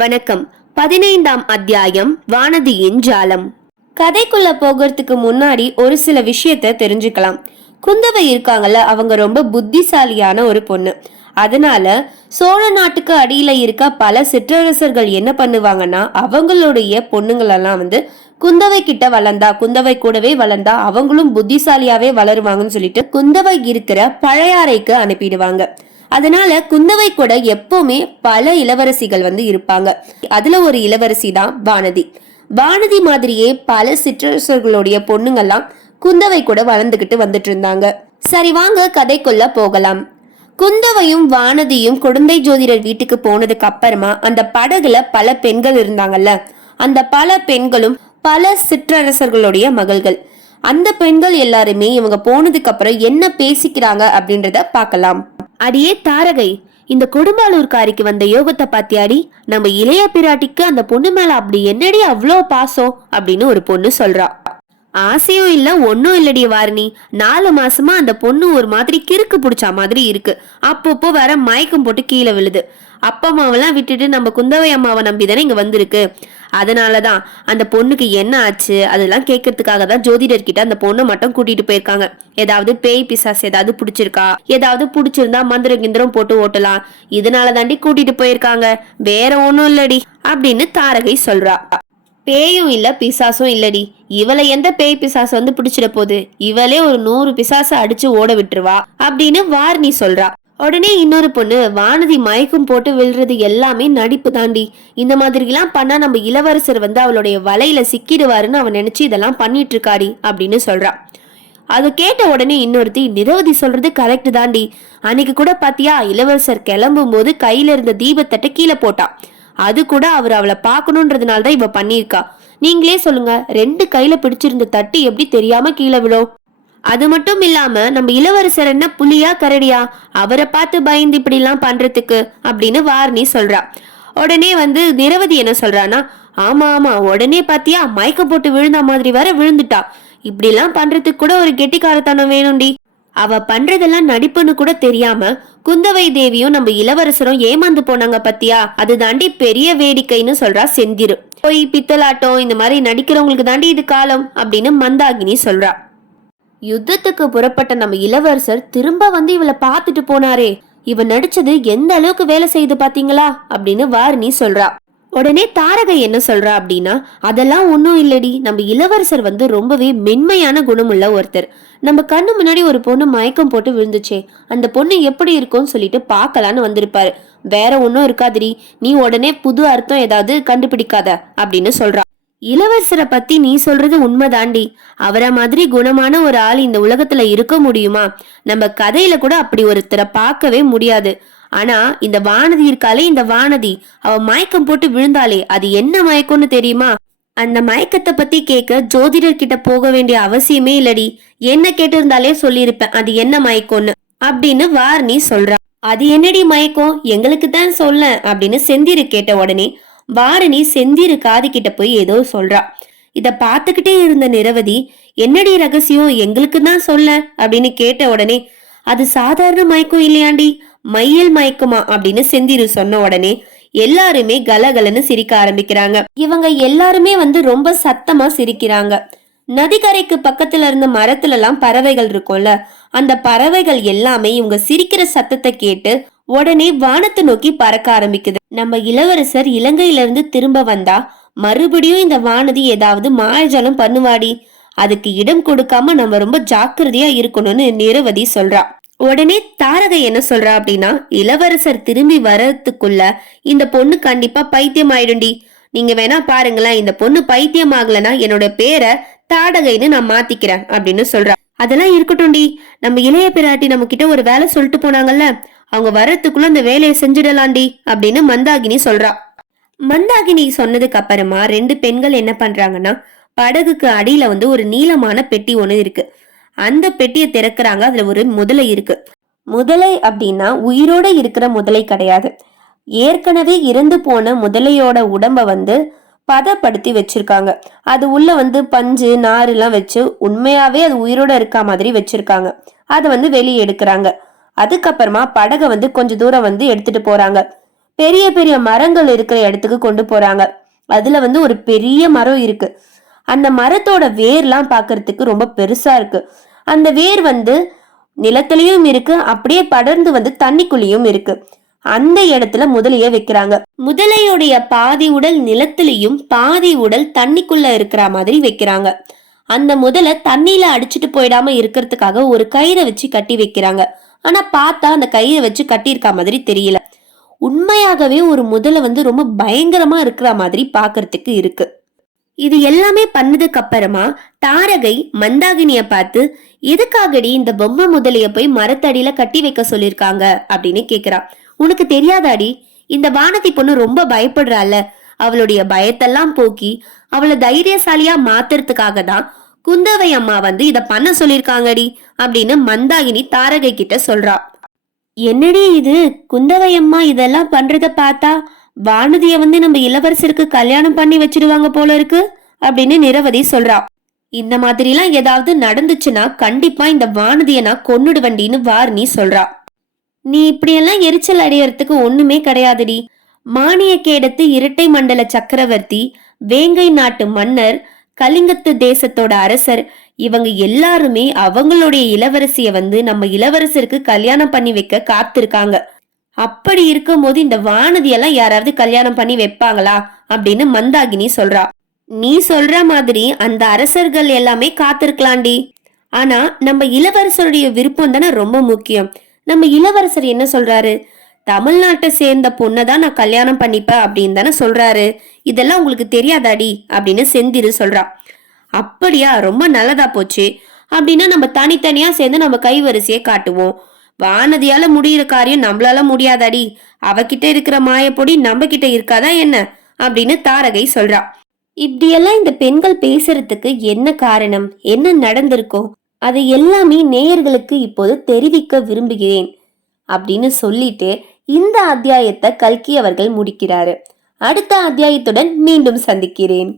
வணக்கம். 15ஆம் அத்தியாயம் வானதியின் ஜாலம். கதைக்குள்ள போகிறதுக்கு முன்னாடி ஒரு சில விஷயத்த தெரிஞ்சுக்கலாம். குந்தவை இருக்காங்கல்ல, அவங்க ரொம்ப புத்திசாலியான ஒரு பொண்ணு. அதனால சோழ நாட்டுக்கு அடியில இருக்க பல சிற்றரசர்கள் என்ன பண்ணுவாங்கன்னா, அவங்களுடைய பொண்ணுங்களெல்லாம் குந்தவை கிட்ட வளர்ந்தா, குந்தவை கூடவே வளர்ந்தா அவங்களும் புத்திசாலியாவே வளருவாங்கன்னு சொல்லிட்டு குந்தவை இருக்கிற பழையாறைக்கு அனுப்பிடுவாங்க. அதனால குந்தவை கூட எப்பவுமே பல இளவரசிகள் இருப்பாங்க. அதுல ஒரு இளவரசி தான் வானதி. வானதி மாதிரியே பல சிற்றரசர்களுடைய பொண்ணுங்கெல்லாம் குந்தவை கூட வளர்ந்துகிட்டு வந்துட்டு இருந்தாங்க. சரி, வாங்க கதைக்குள்ள போகலாம். குந்தவையும் வானதியும் குழந்தை ஜோதிடர் வீட்டுக்கு போனதுக்கு அப்புறமா அந்த படகுல பல பெண்கள் இருந்தாங்கல்ல, அந்த பல பெண்களும் பல சிற்றரசர்களுடைய மகள்கள். அந்த பெண்கள் எல்லாருமே இவங்க போனதுக்கு அப்புறம் என்ன பேசிக்கிறாங்க அப்படின்றத பார்க்கலாம். அடியே தாரகை, இந்த கொடும்பாலூர்காரிக்கு வந்த யோகத்தை பாத்தியாடி? நம்ம இளைய பிராட்டிக்கு அந்த பொண்ணு மேல அப்படி என்னடி அவ்வளோ பாசம் அப்படின்னு ஒரு பொண்ணு சொல்றா. ஆசையும் இல்ல ஒன்னும் இல்லடி வாரணி, 4 மாசமா அந்த பொண்ணு ஒரு மாதிரி கிறுக்கு பிடிச்ச மாதிரி இருக்கு. அப்பப்போ வேற மயக்கம் போட்டு கீழே விழுது. அப்பா அம்மாவெல்லாம் விட்டுட்டு நம்ம குந்தவை அம்மாவை நம்பிதானே இங்க வந்திருக்கு. அதனாலதான் அந்த பொண்ணுக்கு என்ன ஆச்சு அதெல்லாம் கேட்கறதுக்காக தான் ஜோதிடர் கிட்ட அந்த பொண்ணை மட்டும் கூட்டிட்டு போயிருக்காங்க. ஏதாவது பேய் பிசாசு ஏதாவது பிடிச்சிருக்கா, ஏதாவது பிடிச்சிருந்தா மந்திரம் கிந்திரம் போட்டு ஓட்டலாம், இதனால தாண்டி கூட்டிட்டு போயிருக்காங்க, வேற ஒண்ணும் இல்லடி அப்படின்னு தாரகை சொல்றா. பேயும் இல்ல பிசாசும் இல்லடி, இவளை எந்த பேய் பிசாசு பிடிச்சிட போகுது, இவளே ஒரு 100 பிசாசு அடிச்சு ஓட விட்டுருவா அப்படின்னு வாரணி சொல்றா. உடனே இன்னொரு பொண்ணு, வானதி மயக்கம் போட்டு விழுறது எல்லாமே நடிப்பு தாண்டி, இந்த மாதிரி எல்லாம் பண்ணா நம்ம இளவரசர் அவளுடைய வலையில சிக்கிடுவாருன்னு அவன் நினைச்சு இதெல்லாம் பண்ணிட்டு இருக்காடி அப்படின்னு சொல்றா. அது கேட்ட உடனே இன்னொருத்தி, நிரவதி சொல்றது கரெக்ட் தாண்டி, அன்னைக்கு கூட பாத்தியா இளவரசர் கிளம்பும் போது கையில இருந்த தீபத்தட்டை கீழே போட்டா, அது கூட அவர் அவளை பாக்கணும்ன்றதுனாலதான் இவ பண்ணிருக்கா. நீங்களே சொல்லுங்க, 2 கையில பிடிச்சிருந்த தட்டு எப்படி தெரியாம கீழே விடும்? அது மட்டும் இல்லாம நம்ம இளவரசர் என்ன புலியா கரடியா, அவரை பார்த்து பயந்து இப்படி எல்லாம் பண்றதுக்கு அப்படின்னு வாரணி சொல்றா. உடனே நிரவதி என்ன சொல்றானா, ஆமா ஆமா, உடனே பாத்தியா மயக்க போட்டு விழுந்த மாதிரி வர விழுந்துட்டா, இப்படி எல்லாம் பண்றதுக்கு கூட ஒரு கெட்டிக்காரத்தனம் வேணும்டி. அவ பண்றதெல்லாம் நடிப்புன்னு கூட தெரியாம குந்தவை தேவியும் நம்ம இளவரசரும் ஏமாந்து போனாங்க பத்தியா, அது தாண்டி பெரிய வேடிக்கைன்னு சொல்றா செந்திரு. போய் பித்தலாட்டம் இந்த மாதிரி நடிக்கிறவங்களுக்கு தாண்டி இது காலம் அப்படின்னு மந்தாகினி சொல்றா. யுத்தத்துக்கு புறப்பட்ட நம்ம இளவரசர் திரும்ப இவளை பார்த்துட்டு போனாரே, இவ நடிச்சது எந்த அளவுக்கு வேலை செய்து பாத்தீங்களா அப்படின்னு வாரணி சொல்றா. உடனே தாரகை என்ன சொல்றா அப்படின்னா, அதெல்லாம் ஒன்னும் இல்லடி, நம்ம இளவரசர் ரொம்பவே மென்மையான குணமுள்ள ஒருத்தர். நம்ம கண்ணு முன்னாடி ஒரு பொண்ணு மயக்கம் போட்டு விழுந்துச்சே, அந்த பொண்ணு எப்படி இருக்கும்னு சொல்லிட்டு பாக்கலான்னு வந்திருப்பாரு, வேற ஒன்னும் இருக்காதிரி, நீ உடனே புது அர்த்தம் ஏதாவது கண்டுபிடிக்காத அப்படின்னு சொல்றா. இளவரசரை பத்தி நீ சொல்றது உண்மைதாண்டி, அவரை மாதிரி குணமான ஒரு ஆள் இந்த உலகத்துல இருக்க முடியுமா? நம்ம கதையில கூட அப்படி ஒருத்தரை பார்க்கவே முடியாது. ஆனா இந்த வானதி இருக்காளே, இந்த வானதி, அவ மயக்கம் போட்டு விழுந்தாலே அது என்ன மயக்கம்னு தெரியுமா? அந்த மயக்கத்தை பத்தி கேட்க ஜோதிடர் கிட்ட போக வேண்டிய அவசியமே இல்லடி, என்ன கேட்டிருந்தாலே சொல்லியிருப்பேன் அது என்ன மயக்கம்னு அப்படின்னு வாரணி சொல்றா. அது என்னடி மயக்கம், எங்களுக்கு தான் சொல்ல அப்படின்னு செந்திரு கேட்ட உடனே வாரணி செந்திரு காது கிட்ட போய் ஏதோ சொல்றா. இத பாத்துக்கிட்டே இருந்த நிரவதி, என்னடி ரகசியம், எங்களுக்கு தான் சொல்ல அப்படின்னு கேட்ட உடனே, அது சாதாரண மயக்கம் இல்லையாண்டி, மையல் மயக்குமா அப்படின்னு செந்திரு சொன்ன உடனே எல்லாருமே கலகலன்னு சிரிக்க ஆரம்பிக்கிறாங்க. இவங்க எல்லாருமே ரொம்ப சத்தமா சிரிக்கிறாங்க. நதிக்கரைக்கு பக்கத்துல இருந்த மரத்துல எல்லாம் பறவைகள் இருக்கும்ல, அந்த பறவைகள் எல்லாமே இவங்க சிரிக்கிற சத்தத்தை கேட்டு உடனே வானத்தை நோக்கி பறக்க ஆரம்பிக்குது. நம்ம இளவரசர் இலங்கையில இருந்து திரும்ப வந்தா மறுபடியும் இந்த வானதி ஏதாவது மாயஜாலம் பண்ணுவாடி, அதுக்கு இடம் கொடுக்காம நம்ம ரொம்ப ஜாக்கிரதையா இருக்கணும்னு நிரவதி சொல்றா. உடனே தாரகை என்ன சொல்றா அப்படின்னா, இளவரசர் திரும்பி வரதுக்குள்ள இந்த பொண்ணு கண்டிப்பா பைத்தியம் ஆயிடும்டி, நீங்க வேணா பாருங்களேன், இந்த பொண்ணு பைத்தியம் ஆகலன்னா என்னோட பேரை தாடகைன்னு நான் மாத்திக்கிறேன் அப்படின்னு சொல்றா. அதெல்லாம் இருக்கட்டும்டி, நம்ம இளைய பிராட்டி நம்ம கிட்ட ஒரு வேலை சொல்லிட்டு போனாங்கல்ல, அவங்க வர்றதுக்குள்ள அந்த வேலையை செஞ்சிடலாண்டி அப்படின்னு மந்தாகினி சொல்றா. மந்தாகினி சொன்னதுக்கு அப்புறமா 2 பெண்கள் என்ன பண்றாங்கன்னா, படகுக்கு அடியில ஒரு நீளமான பெட்டி ஒண்ணு இருக்கு. அந்த பெட்டியை திறக்கிறாங்க. அதுல ஒரு முதலை இருக்கு. முதலை அப்படின்னா உயிரோட இருக்கிற முதலை கிடையாது, ஏற்கனவே இறந்து போன முதலையோட உடம்ப பதப்படுத்தி வச்சிருக்காங்க. அது உள்ள பஞ்சு நாறு எல்லாம் வச்சு உண்மையாவே அது உயிரோட இருக்க மாதிரி வச்சிருக்காங்க. அதை வெளியே எடுக்கிறாங்க. அதுக்கப்புறமா படகை கொஞ்ச தூரம் எடுத்துட்டு போறாங்க. பெரிய பெரிய மரங்கள் இருக்கிற இடத்துக்கு கொண்டு போறாங்க. அதுல ஒரு பெரிய மரம் இருக்கு. அந்த மரத்தோட வேர்லாம் பாக்குறதுக்கு ரொம்ப பெருசா இருக்கு. அந்த வேர் நிலத்திலயும் இருக்கு, அப்படியே படர்ந்து தண்ணிக்குள்ளேயும் இருக்கு. அந்த இடத்துல முதலைய வைக்கிறாங்க. முதலையுடைய பாதி உடல் நிலத்திலையும் பாதி உடல் தண்ணிக்குள்ள இருக்கிற மாதிரி வைக்கிறாங்க. அந்த முதலை தண்ணியில அடிச்சுட்டு போயிடாம இருக்கிறதுக்காக ஒரு கயிறை வச்சு கட்டி வைக்கிறாங்க. ஆனா பார்த்தா அந்த கயிறை வச்சு கட்டியிருக்க மாதிரி தெரியல. உண்மையாகவே ஒரு முதலை ரொம்ப பயங்கரமா இருக்கிற மாதிரி பாக்குறதுக்கு இருக்கு. இது எல்லாமே பண்ணதுக்கு அப்புறமா தாரகை மந்தாகினிய பார்த்து, எதுக்காகடி இந்த பொம்மை முதலைய போய் மரத்தடியில கட்டி வைக்க சொல்லிருக்காங்க அப்படின்னு கேக்குறா. உனக்கு தெரியாதாடி, இந்த வானதி பொண்ணு ரொம்ப பயப்படுறாள். அவளுடைய பயத்தெல்லாம் போக்கி அவளை தைரியசாலியா மாத்துறதுக்காக தான் குந்தவை அம்மா இத பண்ண சொல்லிருக்காங்கடி அப்படின்னு மந்தாகினி தாரகை கிட்ட சொல்றா. என்னடி இது, குந்தவை அம்மா இதெல்லாம் பண்றத பார்த்தா வானதிய நம்ம இளவரசருக்கு கல்யாணம் பண்ணி வச்சிருவாங்க போல இருக்கு அப்படின்னு நிரவதி சொல்றா. இந்த மாதிரி எல்லாம் ஏதாவது நடந்துச்சுன்னா கண்டிப்பா இந்த வானதிய நான் கொன்னுடுவண்டின்னு வார்னி சொல்றா. நீ இப்படியெல்லாம் எரிச்சல் அடையறதுக்கு ஒண்ணுமே கிடையாதுடி. மானியக்கேடத்து இரட்டை மண்டல சக்கரவர்த்தி, வேங்கை நாட்டு மன்னர், கலிங்கத்து தேசத்தோட அரசர், இவங்க எல்லாருமே அவங்களுடைய இளவரசிய நம்ம இளவரசருக்கு கல்யாணம் பண்ணி வைக்க காத்திருக்காங்க. அப்படி இருக்கும் போது இந்த வானதியெல்லாம் யாராவது கல்யாணம் பண்ணி வைப்பாங்களா அப்படின்னு மந்தாகினி சொல்றா. நீ சொல்ற மாதிரி அந்த அரசர்கள் எல்லாமே காத்திருக்கலாண்டி. ஆனா நம்ம இளவரசருடைய விருப்பம் தானே ரொம்ப முக்கியம். நம்ம இளவரசர் என்ன சொல்றாரு? தமிழ்நாட்டை சேர்ந்த பொண்ணதான் நான் கல்யாணம் பண்ணிப்பேன் அப்படின்னு தானே சொல்றாரு. இதெல்லாம் உங்களுக்கு தெரியாதாடி அப்படின்னு செந்திரு சொல்றா. அப்படியா, ரொம்ப நல்லதா போச்சு. அப்படின்னா நம்ம தனித்தனியா சேர்ந்து நம்ம கைவரிசையை காட்டுவோம். வானதியால முடியிற காரியம் நம்மளால முடியாதாடி. அவகிட்ட இருக்கிற மாயப்பொடி நம்ம கிட்ட இருக்காதா என்ன அப்படின்னு தாரகை சொல்றா. இப்படியெல்லாம் இந்த பெண்கள் பேசுறதுக்கு என்ன காரணம், என்ன நடந்திருக்கோம், அதை எல்லாமே நேயர்களுக்கு இப்போது தெரிவிக்க விரும்புகிறேன் அப்படின்னு சொல்லிட்டு இந்த அத்தியாயத்தை கல்கி அவர்கள் முடிக்கிறாரு. அடுத்த அத்தியாயத்துடன் மீண்டும் சந்திக்கிறேன்.